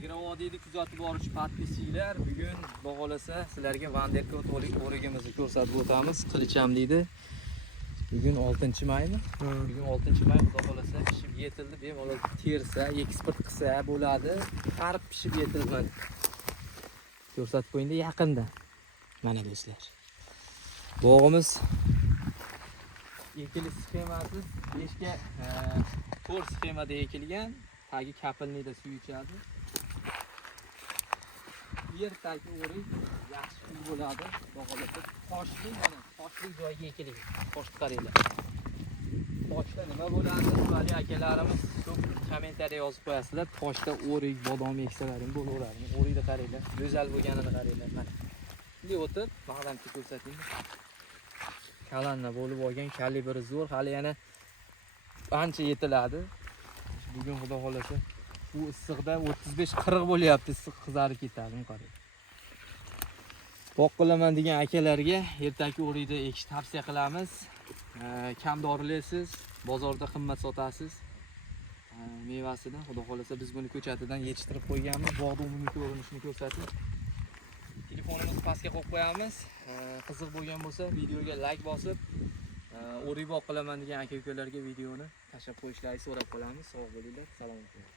Agrovodiyni kuzatib boruvchi podpischilar, bugun bog'olasa sizlarga Vanderkot o'rigimizni ko'rsatib o'tamiz. Qilicham deydi. Bugun 6-maymi? Bugun 6-may, xudo xolasa pishib yetildi. Bemalol tersa, eksport qilsa bo'ladi. Qarib pishib yetilmadi. Ko'rsatib qo'yingda yaqinda. Mana do'stlar. Bog'imiz ekilish sxemasi 5 ga 4 sxemada ekilgan. Tagi kapilnida suv ichadi. Yerdagi o'rik yaxshi suv bo'ladi. Bog'olasa toshli, mana toshli joyga ekilgan. Toshni qaranglar. Toshda nima bo'ladi? Vali akalarimiz ko'p kommentariya yozib qo'yasizlar. Toshda o'rik, bodom eksalaring bo'laveradi. O'rikni qaranglar, go'zal bo'lganini qaranglar. Mana. Bunday o'tib, bag'lamchi ko'rsating. Kalanna bo'lib olgan, kalibri zo'r, hali yana ancha yetiladi. Bugun xudo xolasa bu issiqda 35-40 bo'lyapti, issiq qizarib ketadi, qarang. Boq qilaman degan akalarga ertaki o'rikda ekish tavsiya qilamiz. Kam dorilaysiz, bozorda qimmat sotasiz. Mevasini xudo xolasa biz buni ko'chatidan yetishtirib qo'yganmiz. Bog'da umumiy ko'rinishini ko'rsatib. Telefonimizni pastga qo'yib qo'yamiz. Qiziq bo'lgan bo'lsa videoga like bosib, o'rik boq qilaman degan aka-ukalarga videoni tashlab qo'yishlarini so'rab qolamiz. Sog' bo'linglar, salomat bo'ling.